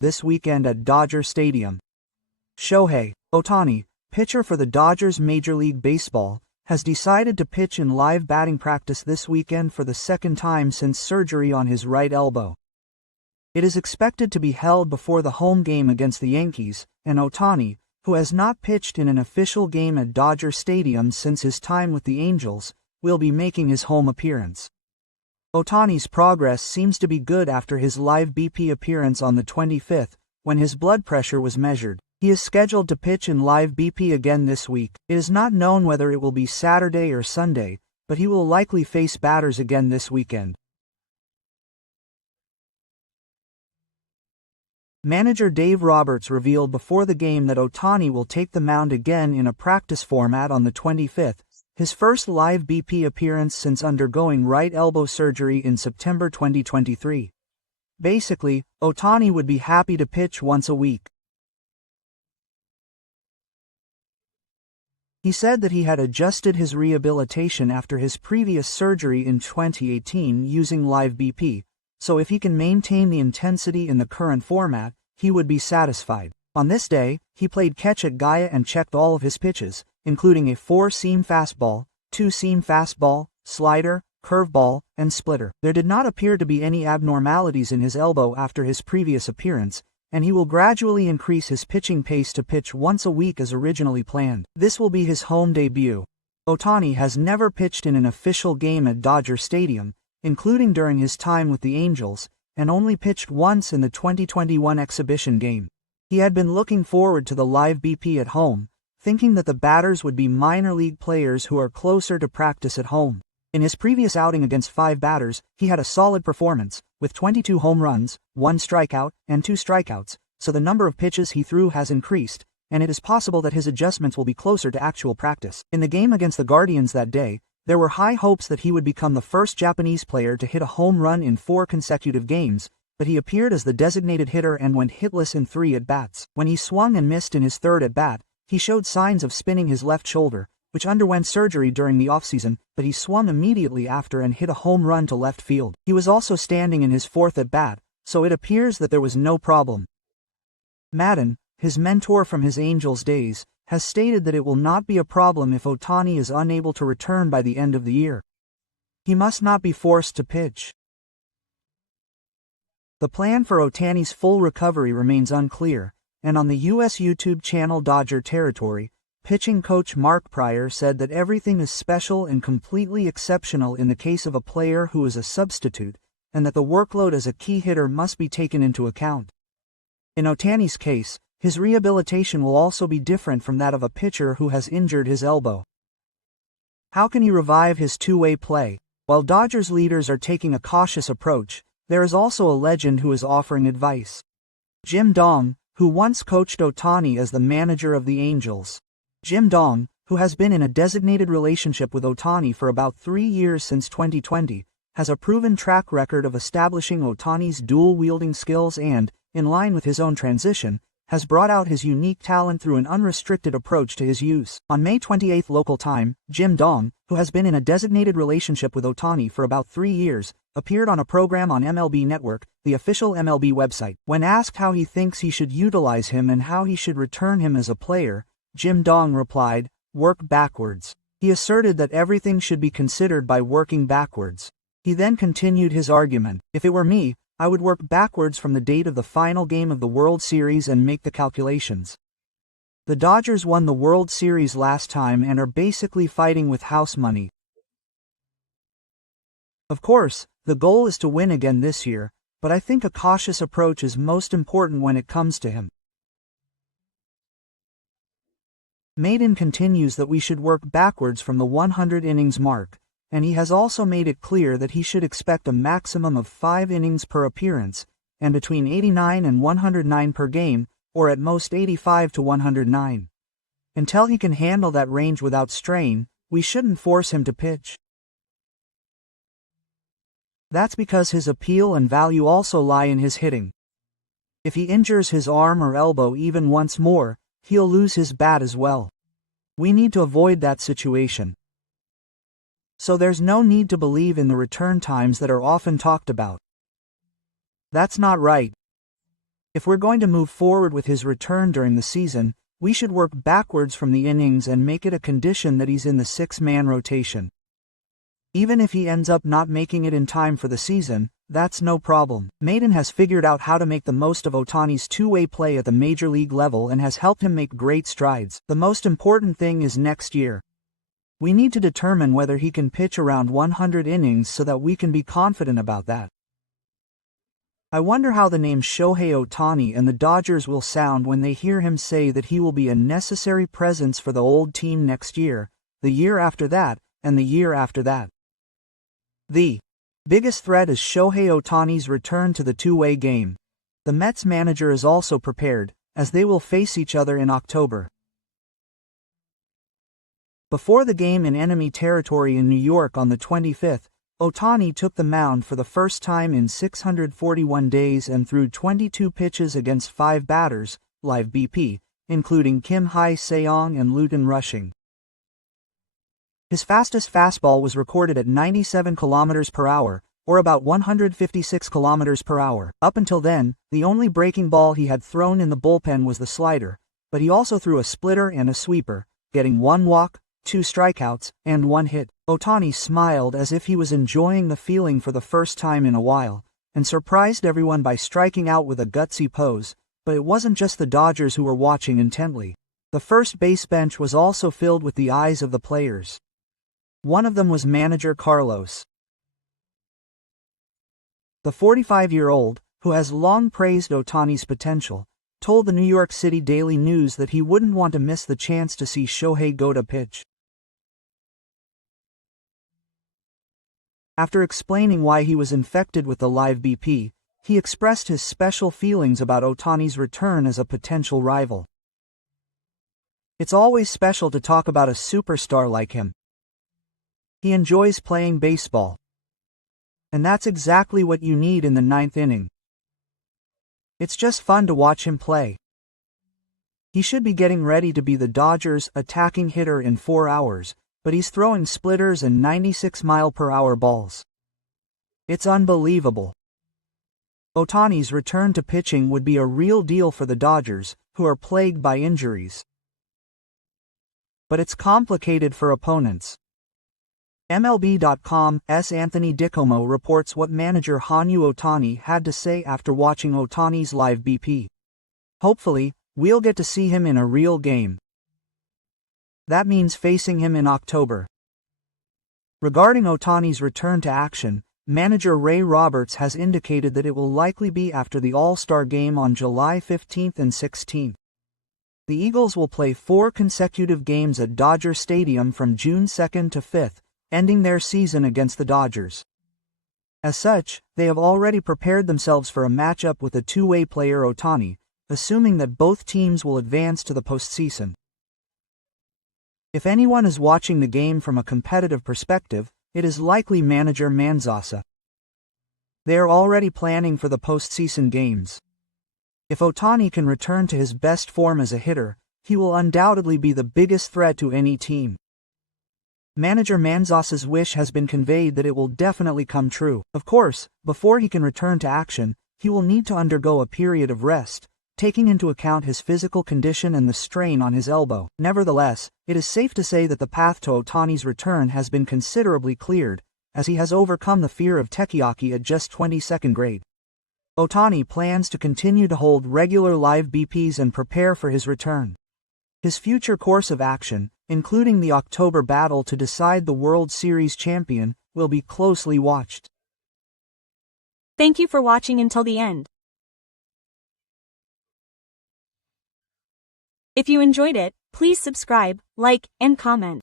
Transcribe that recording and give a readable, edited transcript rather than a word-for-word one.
this weekend at Dodger Stadium. Shohei Ohtani, pitcher for the Dodgers Major League Baseball, has decided to pitch in live batting practice this weekend for the second time since surgery on his right elbow. It is expected to be held before the home game against the Yankees, and Ohtani, who has not pitched in an official game at Dodger Stadium since his time with the Angels, will be making his home appearance. Ohtani's progress seems to be good after his live BP appearance on the 25th, when his blood pressure was measured. He is scheduled to pitch in live BP again this week. It is not known whether it will be Saturday or Sunday, but he will likely face batters again this weekend. Manager Dave Roberts revealed before the game that Ohtani will take the mound again in a practice format on the 25th, his first live BP appearance since undergoing right elbow surgery in September 2023. Basically, Ohtani would be happy to pitch once a week. He said that he had adjusted his rehabilitation after his previous surgery in 2018 using live BP, so if he can maintain the intensity in the current format, he would be satisfied. On this day, he played catch at Gaia and checked all of his pitches, including a 4-seam fastball, 2-seam fastball, slider, curveball, and splitter. There did not appear to be any abnormalities in his elbow after his previous appearance, and he will gradually increase his pitching pace to pitch once a week as originally planned. This will be his home debut. Ohtani has never pitched in an official game at Dodger Stadium, including during his time with the Angels, and only pitched once in the 2021 exhibition game. He had been looking forward to the live BP at home, thinking that the batters would be minor league players who are closer to practice at home. In his previous outing against 5 batters, he had a solid performance, with 22 home runs, 1 strikeout, and 2 strikeouts, so the number of pitches he threw has increased, and it is possible that his adjustments will be closer to actual practice. In the game against the Guardians that day, there were high hopes that he would become the first Japanese player to hit a home run in 4 consecutive games, but he appeared as the designated hitter and went hitless in 3 at-bats. When he swung and missed in his 3rd at-bat, he showed signs of spinning his left shoulder, which underwent surgery during the offseason, but he swung immediately after and hit a home run to left field. He was also standing in his 4th at-bat, so it appears that there was no problem. Madden, his mentor from his Angels days, has stated that it will not be a problem if Ohtani is unable to return by the end of the year. He must not be forced to pitch. The plan for Ohtani's full recovery remains unclear, and on the U.S. YouTube channel Dodger Territory, pitching coach Mark Prior said that everything is special and completely exceptional in the case of a player who is a substitute, and that the workload as a key hitter must be taken into account. In Ohtani's case, his rehabilitation will also be different from that of a pitcher who has injured his elbow. How can he revive his two-way play? While Dodgers leaders are taking a cautious approach, there is also a legend who is offering advice. Jim Dong, who once coached Ohtani as the manager of the Angels. Jim Dong, who has been in a designated relationship with Ohtani for about 3 years since 2020, has a proven track record of establishing Ohtani's dual-wielding skills and, in line with his own transition, has brought out his unique talent through an unrestricted approach to his use. On May 28 local time, Jim Dong, who has been in a designated relationship with Ohtani for about 3 years, appeared on a program on MLB Network, the official MLB website. When asked how he thinks he should utilize him and how he should return him as a player, Jim Dong replied, "Work backwards." He asserted that everything should be considered by working backwards. He then continued his argument, "If it were me, I would work backwards from the date of the final game of the World Series and make the calculations." The Dodgers won the World Series last time and are basically fighting with house money. Of course, the goal is to win again this year, but I think a cautious approach is most important when it comes to him. Maiden continues that we should work backwards from the 100 innings mark, and he has also made it clear that he should expect a maximum of 5 innings per appearance, and between 89 and 109 per game, or at most 85 to 109. Until he can handle that range without strain, we shouldn't force him to pitch. That's because his appeal and value also lie in his hitting. If he injures his arm or elbow even once more, he'll lose his bat as well. We need to avoid that situation. So there's no need to believe in the return times that are often talked about. That's not right. If we're going to move forward with his return during the season, we should work backwards from the innings and make it a condition that he's in the six-man rotation. Even if he ends up not making it in time for the season, that's no problem. Maiden has figured out how to make the most of Ohtani's two-way play at the major league level and has helped him make great strides. The most important thing is next year. We need to determine whether he can pitch around 100 innings so that we can be confident about that. I wonder how the name Shohei Ohtani and the Dodgers will sound when they hear him say that he will be a necessary presence for the old team next year, the year after that, and the year after that. The biggest threat is Shohei Ohtani's return to the two-way game. The Mets manager is also prepared, as they will face each other in October. Before the game in enemy territory in New York on the 25th, Ohtani took the mound for the first time in 641 days and threw 22 pitches against 5 batters, live BP, including Kim Hye-seong and Luton Rushing. His fastest fastball was recorded at 97 km per hour, or about 156 km per hour. Up until then, the only breaking ball he had thrown in the bullpen was the slider, but he also threw a splitter and a sweeper, getting 1 walk, 2 strikeouts, and 1 hit. Ohtani smiled as if he was enjoying the feeling for the first time in a while, and surprised everyone by striking out with a gutsy pose, but it wasn't just the Dodgers who were watching intently. The first base bench was also filled with the eyes of the players. One of them was manager Carlos. The 45-year-old, who has long praised Ohtani's potential, told the New York City Daily News that he wouldn't want to miss the chance to see Shohei go to pitch. After explaining why he was infected with the live BP, he expressed his special feelings about Ohtani's return as a potential rival. It's always special to talk about a superstar like him. He enjoys playing baseball. And that's exactly what you need in the 9th inning. It's just fun to watch him play. He should be getting ready to be the Dodgers' attacking hitter in 4 hours, but he's throwing splitters and 96-mile-per-hour balls. It's unbelievable. Ohtani's return to pitching would be a real deal for the Dodgers, who are plagued by injuries. But it's complicated for opponents. MLB.com's Anthony DiComo reports what manager Hanyu Ohtani had to say after watching Ohtani's live BP. Hopefully, we'll get to see him in a real game. That means facing him in October. Regarding Ohtani's return to action, manager Ray Roberts has indicated that it will likely be after the All-Star game on July 15th and 16th. The Eagles will play 4 consecutive games at Dodger Stadium from June 2nd to 5th, ending their season against the Dodgers. As such, they have already prepared themselves for a matchup with a two-way player Ohtani, assuming that both teams will advance to the postseason. If anyone is watching the game from a competitive perspective, it is likely manager Manzasa. They are already planning for the postseason games. If Ohtani can return to his best form as a hitter, he will undoubtedly be the biggest threat to any team. Manager Manzasa's wish has been conveyed that it will definitely come true. Of course, before he can return to action, he will need to undergo a period of rest, taking into account his physical condition and the strain on his elbow. Nevertheless, it is safe to say that the path to Ohtani's return has been considerably cleared, as he has overcome the fear of tekiaki at just 22nd grade. Ohtani plans to continue to hold regular live BPs and prepare for his return. His future course of action, including the October battle to decide the World Series champion, will be closely watched. Thank you for watching until the end. If you enjoyed it, please subscribe, like, and comment.